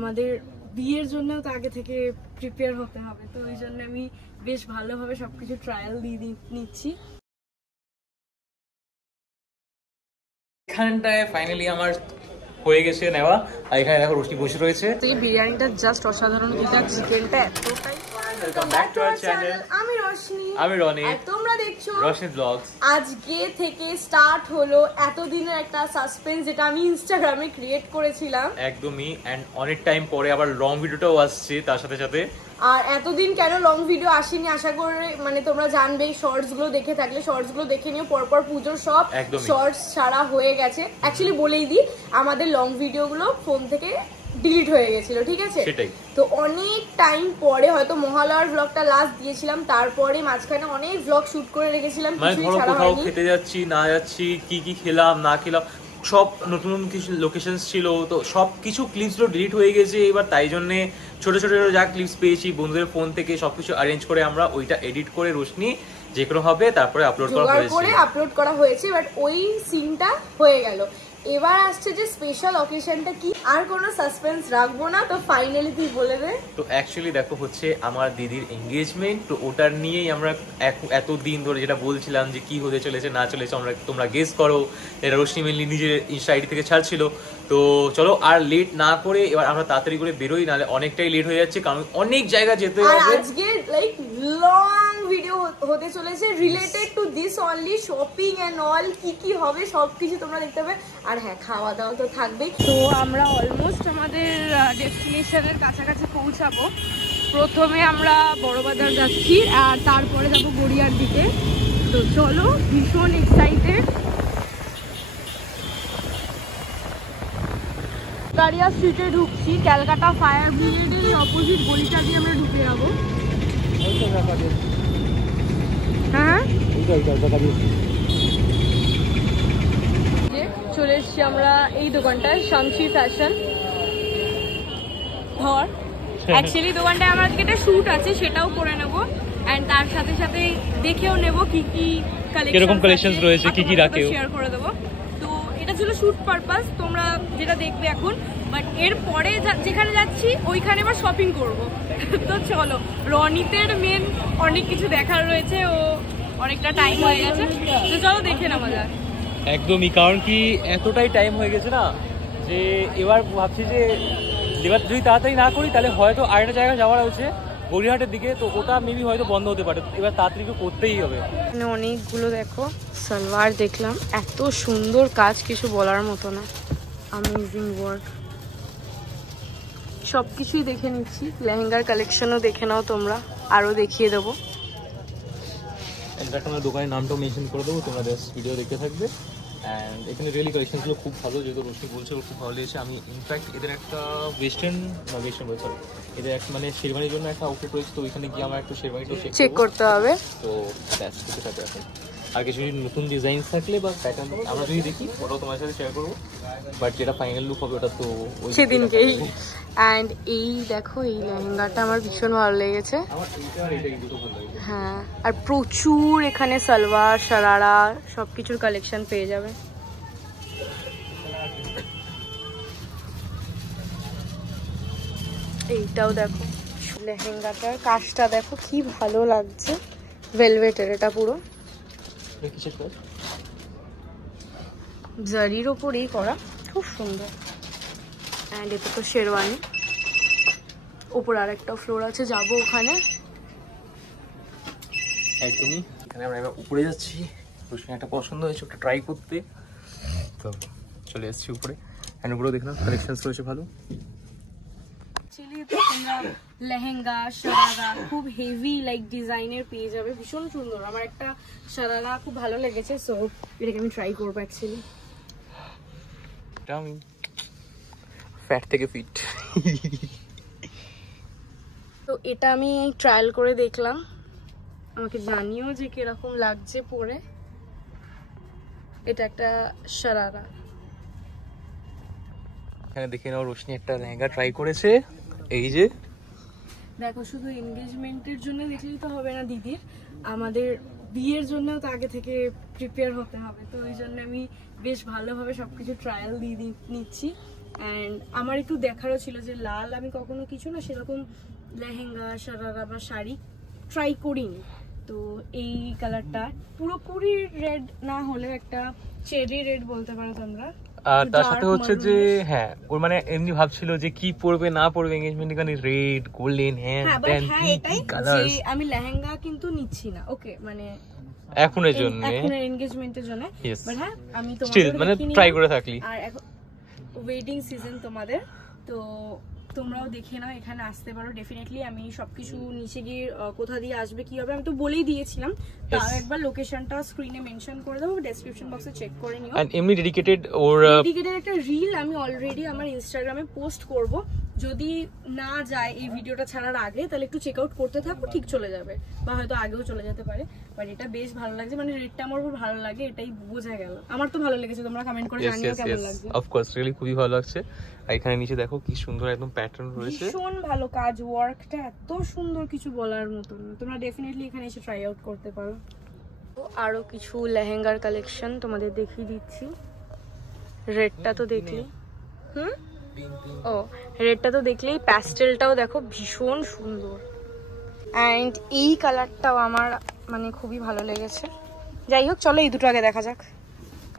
আমাদের বিয়ের জন্যও তো আগে থেকে প্রিপেয়ার হতে হবে, তো ওই জন্য আমি বেশ ভালোভাবে সবকিছু ট্রায়াল দিয়ে নিচ্ছি। এখানটায় ফাইনালি আমার হয়ে গেছে নেওয়া, আর এখানে দেখো রোশনি বসে রয়েছে। তো এই বিরিয়ানিটা জাস্ট অসাধারণ, এটা চিকেনটা এতটাই। Welcome back to our channel. আমি রোশনি, আমি রনি, আর তোমরা দেখছো রোশনি ব্লগস। আজকে থেকে স্টার্ট হলো এতদিনের একটা সাসপেন্স, যেটা আমি ইনস্টাগ্রামে ক্রিয়েট করেছিলাম একদমই, এন্ড অনেক টাইম পরে আবার লং ভিডিওটাও আসছে তার সাথে সাথে। আর এতদিন কেন লং ভিডিও আসেনি আশা করে মানে তোমরা জানবে, শর্টস গুলো দেখে থাকলে শর্টস গুলো দেখে নিও। পরপর পুজোর সব শর্টস ছাড়া হয়ে গেছে। অ্যাকচুয়ালি বলেই দিই, আমাদের লং ভিডিও গুলো ফোন থেকে ডিলিট হয়ে গেছিল, ঠিক আছে? তো অনেক টাইম পরে হয়তো মহালয়ার ব্লগটা লাস্ট দিয়েছিলাম, তারপরে মাঝখানে অনেক ব্লগ শুট করে রেখেছিলাম, কিছুই ছাড়া হয়নি। খেতে যাচ্ছি না যাচ্ছি, কি কি খেলাম না খেলাম, সব নতুন নতুন কিছু লোকেশনস ছিল, তো সব কিছু ক্লিপসগুলো ডিলিট হয়ে গেছে। এবার তাই জন্যে ছোট ছোট যা ক্লিপস পেয়েছি বন্ধুদের ফোন থেকে সবকিছু অ্যারেঞ্জ করে আমরা ওইটা এডিট করে রোশনি যে কোনো হবে তারপরে আপলোড করা হয়েছে। বাট ওই সিনটা হয়ে গেল। এবার আসছে যে স্পেশাল অকেশনটা কি, আর কোনো সাসপেন্স রাখবো না, তো ফাইনালি তুই বলে দে। তো অ্যাকচুয়ালি দেখো হচ্ছে আমার দিদির এঙ্গেজমেন্ট, তো ওটার নিয়েই আমরা এতদিন ধরে যেটা বলছিলাম যে কি হতে চলেছে না চলেছে তোমরা গেস করো। এটা রোশনি মেনলি নিজের ইনস্টা আইডি থেকে ছাড়ছিল। তো চলো আর লেট না করে এবার আমরা তাড়াতাড়ি করে বেরোই, নাহলে অনেকটাই লেট হয়ে যাচ্ছে, কারণ অনেক জায়গা যেতে হবে। আজকে লাইক লং ভিডিও হতে চলেছে related to this only, shopping and all, কি কি হবে সবকিছু তোমরা দেখতে পাবে। আর হ্যাঁ, খাওয়া দাওয়া তো থাকবেই। তো আমরা অলমোস্ট আমাদের ডেস্টিনেশনের কাছাকাছি পৌঁছাবো। প্রথমে আমরা বড়বাজার যাচ্ছি আর তারপরে যাবো গড়িয়ার দিকে। তো চলো, ভীষণ এক্সাইটেড। গাড়িয়া স্ট্রিটে ঢুকছি, ক্যালকাটা ফায়ার ব্রিগেডের অপোজিট গলিটা দিয়ে আমরা ঢুকে যাবো। হ্যাঁ, চলে এসছি আমরা এই দোকানটায়, শামসি ফ্যাশন। ধর অ্যাকচুয়ালি দোকানটায় আমার আজকে একটা শুট আছে, সেটাও করে নেবো, এন্ড তার সাথে সাথে দেখেও নেবো কি কি কালেকশন রয়েছে, কি কি রাখে শেয়ার করে দেবো। তো এটা ছিল শুট পারপাস, তোমরা যেটা দেখবে এখন। বাট এর পরে যেখানে যাচ্ছি ওইখানে আবার শপিং করবো। তো চলো, রনিতের মেন অনেক কিছু দেখার রয়েছে, ও অনেকটা টাইম হয়ে গেছে, তো চলো দেখে নেওয়া যাক। একদমই, কারণ কি এতটাই টাইম হয়ে গেছে না, যে এবার ভাবছি যে এবার যদি তাড়াতাড়ি না করি তাহলে হয়তো আরেকটা জায়গায় যাওয়ার আছে গড়িয়াহাটের দিকে, তো ওটা মেবি হয়তো বন্ধ হতে পারে। এবার তাড়াতাড়ি করতেই হবে। মানে অনেকগুলো দেখো সালোয়ার দেখলাম, এত সুন্দর কাজ, কিছু বলার মতো না, অ্যামেজিং ওয়ার্ক। সবকিছুই দেখে নিচ্ছি, লেহেঙ্গার কালেকশনও দেখে নাও তোমরা, আরো দেখিয়ে দেবো। দোকানের নামটাও মেনশন করে দেবো, তোমরা ভিডিও দেখতে থাকবে। অ্যান্ড এখানে রিয়েলি কালেকশনগুলো খুব ভালো, যেহেতু রোশনি বলছে খুব ভালো লেগেছে। আমি ইনফ্যাক্ট এদের একটা ওয়েস্টার্ন সরি এদের একটা মানে শেরওয়ানির জন্য একটা আউটলেট রয়েছে, তো ওইখানে গিয়ে আমার একটু শেরওয়ানিটাও চেক করতে হবে। তো ব্যাস কিছু থাকে এখন, আর কিছু যদি নতুন ডিজাইন থাকলে বা প্যাটার্ন আমরা যদি দেখি ওটাও তোমার সাথে শেয়ার করবো। বাট যেটা ফাইনাল লুক হবে ওটা তো সেদিনকেই। অ্যান্ড এই দেখো, এই লেহেঙ্গাটা আমার ভীষণ ভালো লেগেছে। হ্যাঁ, আর প্রচুর এখানে সালোয়ার শারারা সবকিছুর কালেকশন পেয়ে যাবে। এইটাও দেখো, লেহেঙ্গাটার কাজটা দেখো কি ভালো লাগছে, ভেলভেটের, এটা পুরো জারির ওপরেই করা, খুব সুন্দর। অ্যান্ড এটা তো শেরওয়ানি, ওপর আর একটা ফ্লোর আছে, যাবো ওখানে। একদমই, এখানে আমরা এবার উপরে যাচ্ছি। রোশনি একটা পছন্দ হয়েছে, ওটা ট্রাই করতে, তো চলে এসেছি উপরে। অ্যান্ড উপরেও দেখলাম কালেকশনস রয়েছে ভালো। তোমরা লেহেঙ্গা শারারা খুব হেভি লাইক ডিজাইনের পেয়ে যাবে, ভীষণ সুন্দর। আমার একটা শারারা খুব ভালো লেগেছে, সো এটাকে আমি ট্রাই করবো অ্যাকচুয়ালি। আমি ফ্যাট থেকে ফিট। তো এটা আমি ট্রায়াল করে দেখলাম, আমাকে জানিও যে কিরকম লাগছে পরে। এটা একটা শারারা, এখানে দেখে নাও রোশনি একটা লেহেঙ্গা ট্রাই করেছে। এই যে দেখো, শুধু এনগেজমেন্টের জন্য দেখলেই তো হবে না দিদির, আমাদের বিয়ের জন্যও তো আগে থেকে প্রিপেয়ার হতে হবে, তো ওই জন্য আমি বেশ ভালোভাবে সবকিছু ট্রায়াল দিয়ে নিচ্ছি। অ্যান্ড আমার একটু দেখারও ছিল যে লাল আমি কখনো কিছু না সেরকম লেহেঙ্গা সারারা বা শাড়ি ট্রাই করিনি। তো এই কালারটা পুরোপুরি রেড না হলেও একটা চেরি রেড বলতে পারো তোমরা। আর তার সাথে হচ্ছে যে হ্যাঁ ওর মানে এমনি ভাবছিল যে কি পরবে না পরবে এঙ্গেজমেন্টে, কারণ রেড গোল্ডেন হ্যাঁ এটাই যে আমি লেহেঙ্গা কিন্তু নিচ্ছি না, ওকে মানে এখনের জন্য, এখনের এনগেজমেন্টের জন্য, বাট হ্যাঁ আমি তোমাদের মানে ট্রাই করে থাকলি। আর এখন ওয়েডিং সিজন তোমাদের, তো তোমরাও দেখে নাও, এখানে আসতে পারো ডেফিনেটলি। আমি সবকিছু নিচে গিয়ে কোথা দিয়ে আসবে কি হবে আমি তো বলেই দিয়েছিলাম, তার একবার লোকেশনটা স্ক্রিনে মেনশন করে দেবো, ডেসক্রিপশন বক্সে চেক করে নিও। এন্ড এমনি ডেডিকেটেড একটা রিল আমি অলরেডি আমার ইনস্টাগ্রামে পোস্ট করব, যদি না যায় এই ভিডিওটা ছাড়ার আগে তাহলে একটু চেক আউট করতে থাকো, ঠিক চলে যাবে বা হয়তো আগেও চলে যেতে পারে। বাট এটা বেশ ভালো লাগছে, মানে রেটটা আমার খুব ভালো লাগে, এটাই বোঝা গেল। আমার তো ভালো লেগেছে, তোমরা কমেন্ট করে জানিও কেমন লাগছে। অফ কোর্স রিয়েলি খুবই ভালো লাগছে। আর এখানে নিচে দেখো কি সুন্দর একদম প্যাটার্ন রয়েছে, ভীষণ ভালো কাজ, ওয়ার্কটা এত সুন্দর কিছু বলার মতন। তোমরা ডেফিনেটলি এখানে এসে ট্রাই আউট করতে পারো। আরো কিছু লেহেঙ্গার কালেকশন তোমাদের দেখিয়ে দিচ্ছি। রেডটা তো দেখলি, ও রেডটা তো দেখলেই, প্যাস্টেলটাও দেখো ভীষণ সুন্দর, অ্যান্ড এই কালারটাও আমার মানে খুবই ভালো লেগেছে। যাই হোক চলো এই দুটো আগে দেখা যাক।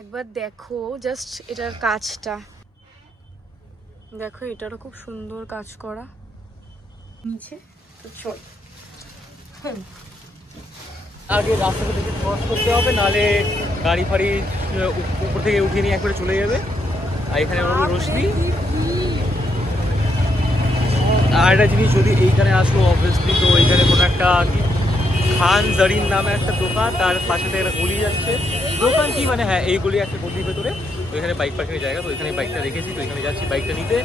একবার দেখো জাস্ট এটার কাজটা দেখো, এটারও খুব সুন্দর কাজ করা নিচে। তো চল আগে রাস্তাটা থেকে ক্রস করতে হবে, নাহলে গাড়ি ফাড়ি উপর থেকে উঠিয়ে নিয়ে একবারে চলে যাবে। আর এখানে রোশনি আর একটা জিনিস, যদি এইখানে আসো অবভিয়াসলি তো এইখানে কোনো একটা খান জারিন নামে একটা দোকান, তার পাশে একটা গলি যাচ্ছে, দোকান কি মানে হ্যাঁ এই গলি একটা গলির ভেতরে, তো এখানে বাইক পার্কিংয়ের জায়গা, তো এখানে বাইকটা রেখেছি, তো এখানে যাচ্ছি বাইকটা নিতে।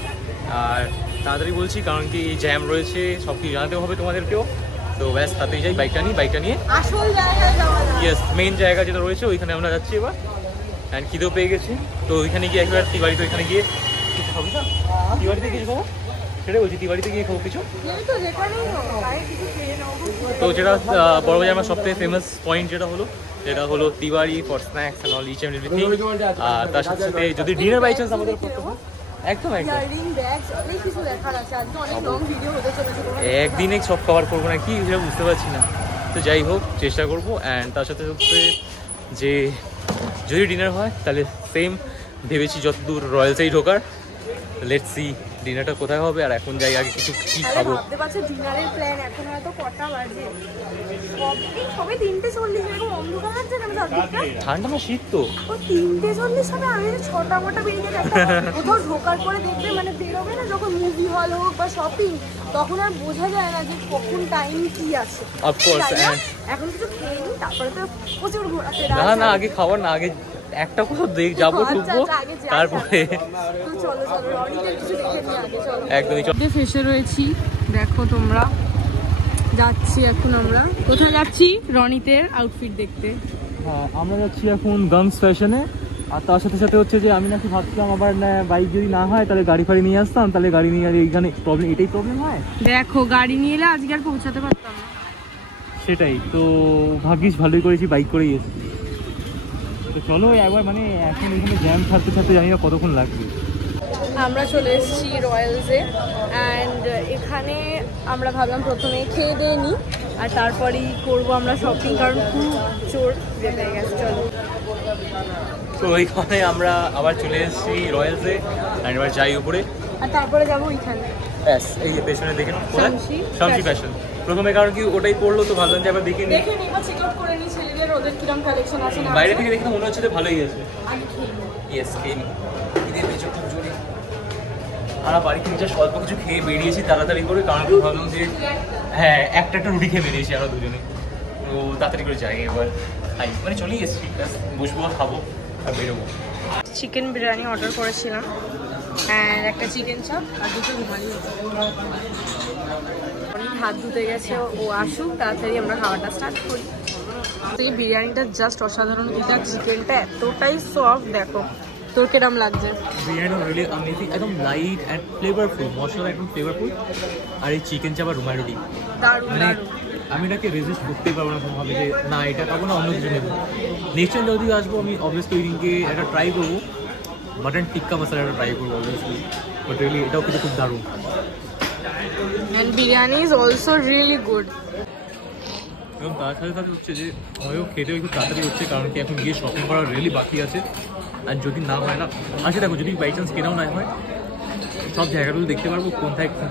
আর তাড়াতাড়ি বলছি কারণ কি জ্যাম রয়েছে, সব কিছু জানাতে হবে তোমাদেরকেও, তো ব্যাস তাতেই যাই। বাইকটা নিয়ে আসল জায়গায় যাওয়া যাবে, ইয়েস মেইন জায়গা যেটা রয়েছে ওইখানে আমরা যাচ্ছি এবার। অ্যান্ড খিদেও পেয়ে গেছি, তো ওইখানে গিয়ে একবার তিবাড়িতে ওইখানে গিয়ে কিছু খাবি না, তিবাড়িতে কিছু খাবো সেটাই বলছি, তিবাড়িতে গিয়ে খাবো কিছু। তো যেটা বড়বাজার আমার সবথেকে ফেমাস পয়েন্ট যেটা হলো তিবাড়ি for snacks and all each and everything. আর তার সাথে সাথে যদি ডিনার বাই চান্স আমাদের একদম একদিনে সব কভার করবো না কি সেটা বুঝতে পারছি না, তো যাই হোক চেষ্টা করবো। অ্যান্ড তার সাথে সাথে যে যদি ডিনার হয় তাহলে সেম ভেবেছি যতদূর রয়্যালসেই ঢোকার, লেটস সি ডিনারটা কোথায় হবে। আর এখন যাই আগে কিছু কি খাবো, ভাবতে পারছো ডিনারের প্ল্যান এখন হয়তো কটা বাজে, সবে 3:40, এরকম অন্ধকার লাগছে না? ঠান্ডা না শীত তো, 3:40 হবে, আমি 6টা মোটা বেরিয়ে যাবো কোথাও ঢোকার পরে, দেখবে মানে বেরোবে না যখন মুভি হল হোক বা শপিং, তখন আর বোঝা যায় না যে কখন টাইম কি আছে। অফকোর্স এখন কিছু খেয়ে নিই, তারপরে তো প্রচুর ঘোরাফেরা। না আগে খাবার না, আগে একটা কোথাও যাবো ঢুকবো তারপরে একদমই ফেসে রয়েছি। দেখো তোমরা, যাচ্ছি এখন আমরা কোথায় যাচ্ছি, রনিতের আউটফিট দেখতে। হ্যাঁ আমরা যাচ্ছি এখন গামস ফ্যাশনে। আর তার সাথে সাথে হচ্ছে যে আমি নাকি ভাবছিলাম আবার না বাইক যদি না হয় তাহলে গাড়ি ফাড়ি নিয়ে আসতাম, তাহলে গাড়ি নিয়ে আর এইখানে প্রবলেম, এটাই প্রবলেম হয়। দেখো গাড়ি নিয়ে এলে আজকে আর পৌঁছাতে পারতাম না, সেটাই তো ভাগ্যিস ভালোই করেছি বাইক করেই এসেছি। তো চলো একবার, মানে এখন এখানে জ্যাম থাকতে থাকতে জানি না কতক্ষণ লাগবে। আমরা চলে এসেছি রয়্যালসে, অ্যান্ড এখানে আমরা ভাবলাম প্রথমে খেয়ে দিয়ে নিই আর তারপরেই করবো আমরা শপিং, কারণ খুব জোর পেয়ে গেছে। চলো তো ওইখানে আমরা আবার চলে এসেছি রয়্যালসে, আর এবার যাই উপরে আর তারপরে যাবো ওইখানে ব্যাস। এই যে পেছনে দেখে নাও শামসি ফ্যাশন প্রথমে, কারণ কি ওটাই পড়লো তো ভাবলাম যে আবার দেখে নিই, চেক আউট করে নিই ছেলেদের ওদের কিরকম কালেকশন আছে। বাইরে থেকে দেখে মনে হচ্ছে যে ভালোই আছে। ইয়েস খেয়ে নিই, আমরা বাড়ি থেকে যা স্বল্প কিছু খেয়ে বেরিয়েছি তাড়াতাড়ি করে, কারণ ভাবলাম যে হ্যাঁ একটা রুটি খেয়ে বেরিয়েছি আমরা দুজনে, তো তাড়াতাড়ি করে যাই এবার খাই, মানে চলেই এসেছি বসবো খাবো আর বেরোবো। চিকেন বিরিয়ানি অর্ডার করেছিলাম, অ্যান্ড একটা চিকেন চাপ আর দুটো রুমালি। অনেক হাত ধুতে গেছে, ও আসুক তাড়াতাড়ি আমরা খাওয়াটা স্টার্ট করি। এই বিরিয়ানিটা জাস্ট অসাধারণ, এটা চিকেনটা এতটাই সফট, দেখো তোর কিরম লাগছে? বিরিয়ানি রিয়েলি অ্যামেজিং, একদম লাইট অ্যান্ড ফ্লেভারফুল, মশলা একদম ফ্লেভারফুল। আর এই চিকেন চাপ আর রুমালি রুটি মানে আমি এটাকে রেজিস্ট করতেই পারবো না কোনোভাবে যে না এটা খাবো না অন্য কিছু নেবো। নেক্সট টাইম যদি আসবো আমি অবভিয়াসলি ওই দিনকে একটা ট্রাই করবো। মাটন টিক্কা মশলাটা ট্রাই করবো অবভিয়াসলি, বাট রিয়েলি এটাও কিন্তু খুব দারুণ। And biryani is also really good. এবং তার সাথে সাথে হচ্ছে যে হয়ও খেতেও একটু তাড়াতাড়ি হচ্ছে, কারণ কি এখন গিয়ে শপিং করা রিয়েলি বাকি আছে। আর যদি না হয় না, আচ্ছা দেখো যদি বাই চান্স কেনাও না হয়, সব জায়গাগুলো দেখতে পারবো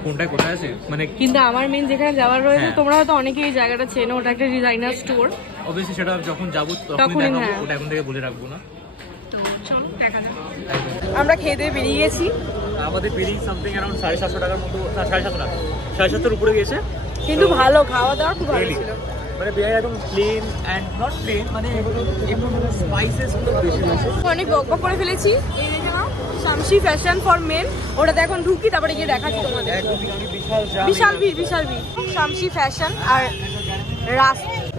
কোনটায় কোথায় আছে মানে। কিন্তু আমার মেন যেখানে যাওয়ার রয়েছে, তোমরা হয়তো অনেকেই এই জায়গাটা চেনো, ওটা একটা ডিজাইনার স্টোর। অবভিয়াসলি সেটা যখন যাবো তখনই দেখাবো, ওটা এখন থেকে বলে রাখবো না। তো চলো দেখা যাক। আমরা খেয়ে দিয়ে বেরিয়ে গেছি। আমাদের বিলিং সামথিং অ্যারাউন্ড 750 টাকার মতো, 750 টাকা, 750 উপরে গেছে। কিন্তু ভালো খাওয়া দাওয়া, খুব ভালো ছিল। মানে বিরিয়ানি একদম প্লেন অ্যান্ড নট প্লেন, মানে একটু স্পাইসেস গুলো বেশি আছে। অনেক বকবক করে ফেলেছি। এই দেখে নাও শামসি ফ্যাশন ফর মেন, ওটাতে এখন ঢুকি, তারপরে গিয়ে দেখাচ্ছি তোমাদের। বিশাল ভিড়, বিশাল ভিড় শামসি ফ্যাশন। আর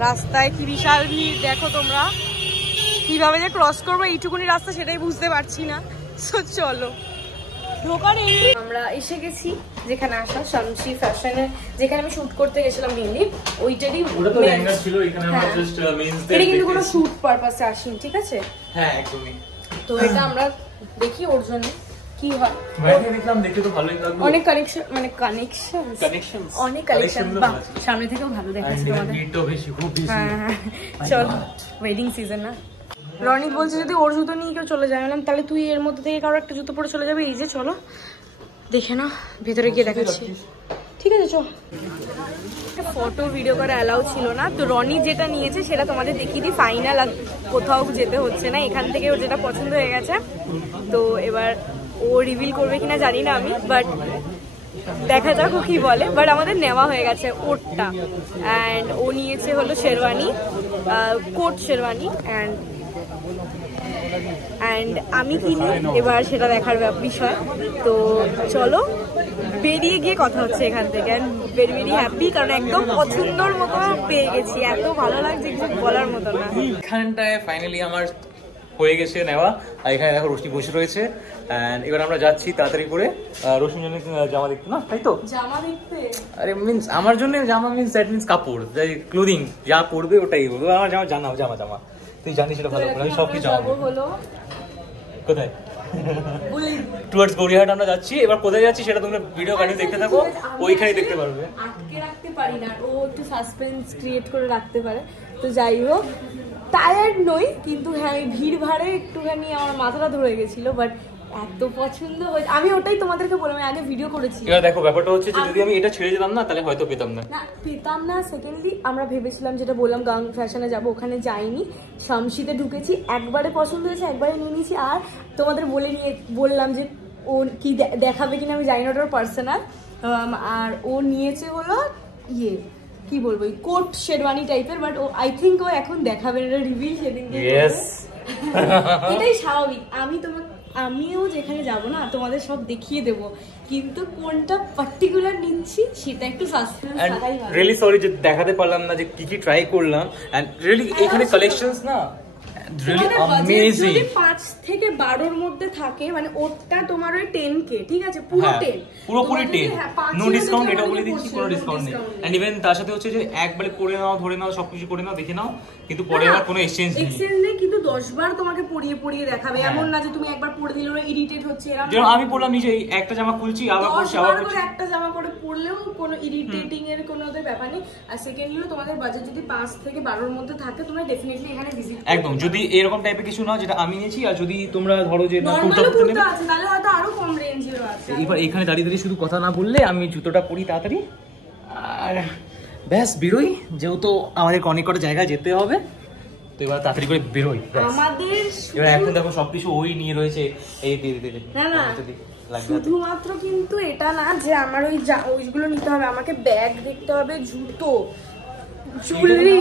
রাস্তায় কি বিশাল ভিড় দেখো তোমরা। কিভাবে যে ক্রস করবো এইটুকুনি রাস্তা সেটাই বুঝতে পারছি না। সো চলো ঢোকার এন্ট্রি। আমরা এসে গেছি যেখানে আসা, শামসি ফ্যাশনের, যেখানে আমি শুট করতে গেছিলাম মেইনলি ওইটারই। ওটা তো লেহেঙ্গা ছিল, এখানে আমরা জাস্ট মেন্স এটা কিন্তু কোনো শুট পারপাসে আসিনি, ঠিক আছে? হ্যাঁ একদমই। তো এটা আমরা দেখি ওর জন্য কি হয়। বাইরে দেখলাম, দেখতে তো ভালোই লাগলো। অনেক কানেকশন, মানে কানেকশন, অনেক কালেকশন। বাহ, সামনে থেকেও ভালো দেখাচ্ছে তোমাদের। ভিড়টা বেশি, খুব বেশি। হ্যাঁ চল, ওয়েডিং সিজন না। রনিত বলছে যদি ওর জুতো নিয়ে কেউ চলে যায়, বললাম তাহলে তুই এর মধ্যে থেকে কারো একটা জুতো পরে চলে যাবে। এই যে চলো দেখে না, ভেতরে গিয়ে দেখাচ্ছি। ঠিক আছে চল। ফটো ভিডিও করা অ্যালাউ ছিল না, তো রনি যেটা নিয়েছে সেটা তোমাদের দেখিয়ে দিই। ফাইনাল আর কোথাও যেতে হচ্ছে না, এখান থেকে ওর যেটা পছন্দ হয়ে গেছে। তো এবার ও রিভিল করবে কিনা জানি না আমি, বাট দেখা যাক ও কি বলে। বাট আমাদের নেওয়া হয়ে গেছে ওরটা। অ্যান্ড ও নিয়েছে হলো শেরওয়ানি, কোট শেরওয়ানি। অ্যান্ড আমি কিনি এবার সেটা দেখার বিষয়। তো চলো বেরিয়ে গিয়ে কথা হচ্ছে এখান থেকে। অ্যান্ড ভেরি ভেরি হ্যাপি, কারণ একদম পছন্দর মতো পেয়ে গেছি। এত ভালো লাগছে কিছু বলার মতো না। এখানটায় ফাইনালি আমার হয়ে গেছে নেওয়া। আর এখানে দেখো রোশনি বসে রয়েছে। অ্যান্ড এবার আমরা যাচ্ছি তাড়াতাড়ি করে রোশনির জন্য জামা দেখতে। না তাই তো, জামা দেখতে? আরে মিন্স আমার জন্য জামা, মিন্স দ্যাট মিন্স কাপড়, ক্লোদিং যা পরবে ওটাই বলবো। আমার জামা তুই জানিস সেটা ভালো করে, আমি সব কিছু জানবো। কোথায়? টুয়ার্ডস গড়িয়াহাট আমরা যাচ্ছি। এবার কোথায় যাচ্ছি সেটা তোমরা ভিডিও কাটিয়ে দেখতে থাকো, ওইখানে দেখতে পারবে। আটকে রাখতে পারি না, ও একটু সাসপেন্স ক্রিয়েট করে রাখতে পারে। তো যাই হোক, টায়ার্ড নই, কিন্তু হ্যাঁ ওই ভিড় ভাড়ে একটুখানি আমার মাথাটা ধরে গেছিল। বাট এত পছন্দ হয়েছে, আমি ওটাই তোমাদেরকে বললাম, আমি আগে ভিডিও করেছি। এবার দেখো ব্যাপারটা হচ্ছে যে যদি আমি এটা ছেড়ে যেতাম না, তাহলে হয়তো পেতাম না। সেকেন্ডলি আমরা ভেবেছিলাম, যেটা বললাম গাউন ফ্যাশনে যাবো, ওখানে যাইনি, শামসিতে ঢুকেছি। একবারে পছন্দ হয়েছে, একবারে নিয়ে নিয়েছি। আর তোমাদের বললাম যে ও কি দেখাবে কিনা আমি জানি না, ওটার পার্সোনাল। আর ও নিয়েছে হলো কি বলবো, কোট শেরওয়ানি টাইপের। বাট ও আই থিঙ্ক ও এখন দেখাবে, এটা রিভিল সেদিন। এটাই স্বাভাবিক। আমিও যেখানে যাব না তোমাদের সব দেখিয়ে দেবো, কিন্তু কোনটা পার্টিকুলার নিচ্ছি সেটা একটু সাসপেন্স থাকাই ভালো। রিয়েলি সরি যে দেখাতে পারলাম না যে কি ট্রাই করলাম। এন্ড রিয়েলি এখানে কালেকশনস না রিয়েলি অ্যামেজিং। যদি 5 থেকে 12 এর মধ্যে থাকে, মানে ওটা তোমার ওই 10K, ঠিক আছে? পুরো 10, পুরোপুরি 10, নো ডিসকাউন্ট। এটা বলে দিচ্ছি, কোনো ডিসকাউন্ট নেই। এন্ড ইভেন তার সাথে হচ্ছে যে একবারে পরে নাও, ধরে নাও, সবকিছু করে নাও, দেখে নাও, কিন্তু পরে আর কোনো এক্সচেঞ্জ নেই। কিন্তু 10 বার তোমাকে পরিয়ে দেখাবে। এমন না যে তুমি একবার পরে দিলে ওরা ইরিটেট হচ্ছে। যেমন আমি বললাম নিজে একটা জামা খুলছি, আবার পরছি, আবার পরছি। একটা জামা পরে পরলেও কোনো ইরিটেটিং এর কোনো ওদের ব্যাপার নেই। আর সেকেন্ডলি তোমাদের বাজেট যদি 5 থেকে 12 এর মধ্যে থাকে, তোমরা ডেফিনেটলি এখানে ভিজিট করো। একদম, যদি এরকম টাইপের কিছু না যেটা আমি নিয়েছি, আর যদি তোমরা ধরো যে কুর্তা আছে, তাহলে হয়তো আরো কম রেঞ্জের আছে। এবার এখানে দাঁড়িয়ে শুধু কথা না বললে, আমি জুতোটা পরি তাড়াতাড়ি আর ব্যাস বেরোই। যেহেতু আমাদের অনেক কটা জায়গায় যেতে হবে, তো এবার তাড়াতাড়ি করে বেরোই। আমাদের এবার এখন দেখো সবকিছু ওই নিয়ে রয়েছে। এই না শুধুমাত্র কিন্তু এটা না যে আমার ওইগুলো নিতে হবে, আমাকে ব্যাগ দেখতে হবে, জুতো, জুয়েলারি।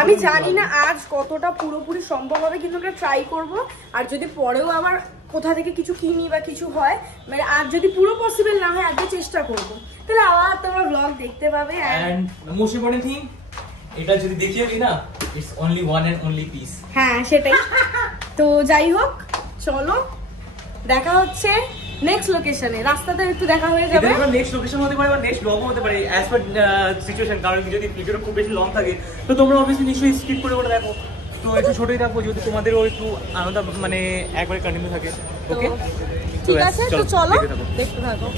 আমি জানি না আজ কতটা পুরোপুরি সম্ভব হবে, কিন্তু আমরা ট্রাই করব। আর যদি পরেও আবার কোথা থেকে কিছু কিনি বা কিছু হয়, মানে আর যদি পুরো পসিবল না হয়, আগে চেষ্টা করব, তাহলে আবার তোমরা ব্লগ দেখতে পাবে। এন্ড মোস্ট ইম্পর্টেন্ট থিং, এটা যদি দেখিয়ে দিই না, it's only one and only piece. হ্যাঁ সেটাই। তো যাই হোক, চলো দেখা হচ্ছে নেক্সট লোকেশনে। রাস্তাতে একটু দেখা হয়ে যাবে। এটা নেক্সট লোকেশন হতে পারে বা নেক্সট ব্লগ হতে পারে, অ্যাজ পার সিচুয়েশন। কারণ যদি ভিডিওটা খুব বেশি লং থাকে, তো তোমরা অবভিয়াসলি নিশ্চয়ই স্কিপ করে দেখো। তো একটু ছোটই থাকবো যেহেতু তোমাদেরও একটু আলাদা মানে একবারে কন্টিনিউ থাকে। ওকে ঠিক আছে, তো চলো দেখতে থাকো।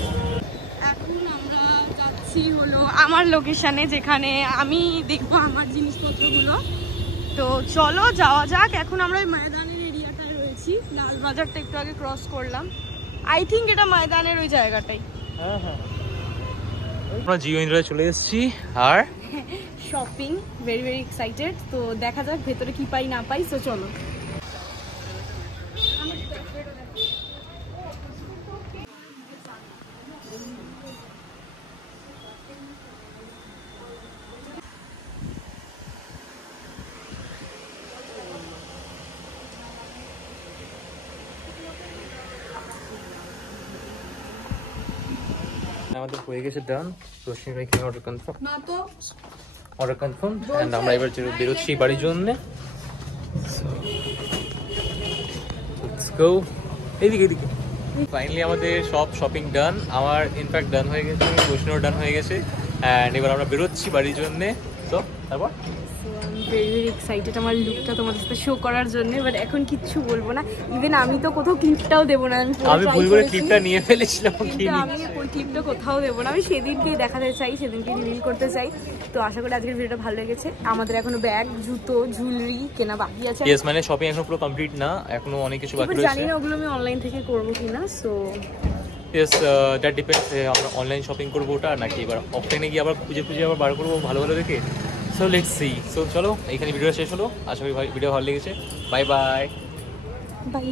এখন আমরা যাচ্ছি হলো আমার লোকেশনে, যেখানে আমি দেখবো আমার জিনিসপত্রগুলো। তো চলো যাওয়া যাক। এখন আমরা ওই ময়দানের এরিয়াটায় রয়েছি, লালবাজারটা একটু আগে ক্রস করলাম। আই থিঙ্ক এটা ময়দানের ওই জায়গাটাই। হ্যাঁ হ্যাঁ, আমরা জিও ইন্দ্রায় চলে এসেছি আর শপিং, ভেরি ভেরি এক্সাইটেড। তো দেখা যাক ভেতরে কি পাই না পাই। তো চলো। আমাদের হয়ে গেছে ডান। রশ্মি ভাই কি অর্ডার কনফার্ম? না তো অর্ডার কনফার্ম। এন্ড আমরা এবার বেরোচ্ছি বাড়ির জন্য। Let's go. এদিকে এদিকে। ফাইনালি আমাদের সব শপিং ডান। আমার ইনফ্যাক্ট ডান হয়ে গেছে, রশ্মিও ডান হয়ে গেছে। এন্ড এবার আমরা বেরোচ্ছি বাড়ির জন্য। তো তারপর ভেরি ভেরি এক্সাইটেড আমার লুকটা তোমাদের সাথে শো করার জন্য। বাট এখন কিচ্ছু বলবো না, ইভেন আমি তো কোথাও ক্লিপটাও দেবো না। আমি ভুল করে ক্লিপটা নিয়ে ফেলেছিলাম, কিন্তু আমি ওই ক্লিপটা কোথাও দেবো না। আমি সেদিনকেই দেখাতে চাই, সেদিনকে রিভিল করতে চাই। তো আশা করি আজকের ভিডিওটা ভালো লেগেছে। আমাদের এখনো ব্যাগ, জুতো, জুয়েলারি কেনা বাকি আছে। ইয়েস, মানে শপিং এখনো পুরো কমপ্লিট না, এখনো অনেক কিছু বাকি রয়েছে। জানি না ওগুলো আমি অনলাইন থেকে করবো কিনা। So yes, that depends. আমরা অনলাইন শপিং করবো ওটা নাকি এবার অফলাইনে গিয়ে আবার খুঁজে খুঁজে আবার বার করবো ভালো ভালো দেখে। So let's see. সো চলো, এইখানে ভিডিওটা শেষ হলো। আশা করি ভিডিও ভালো লেগেছে। Bye bye. বাই।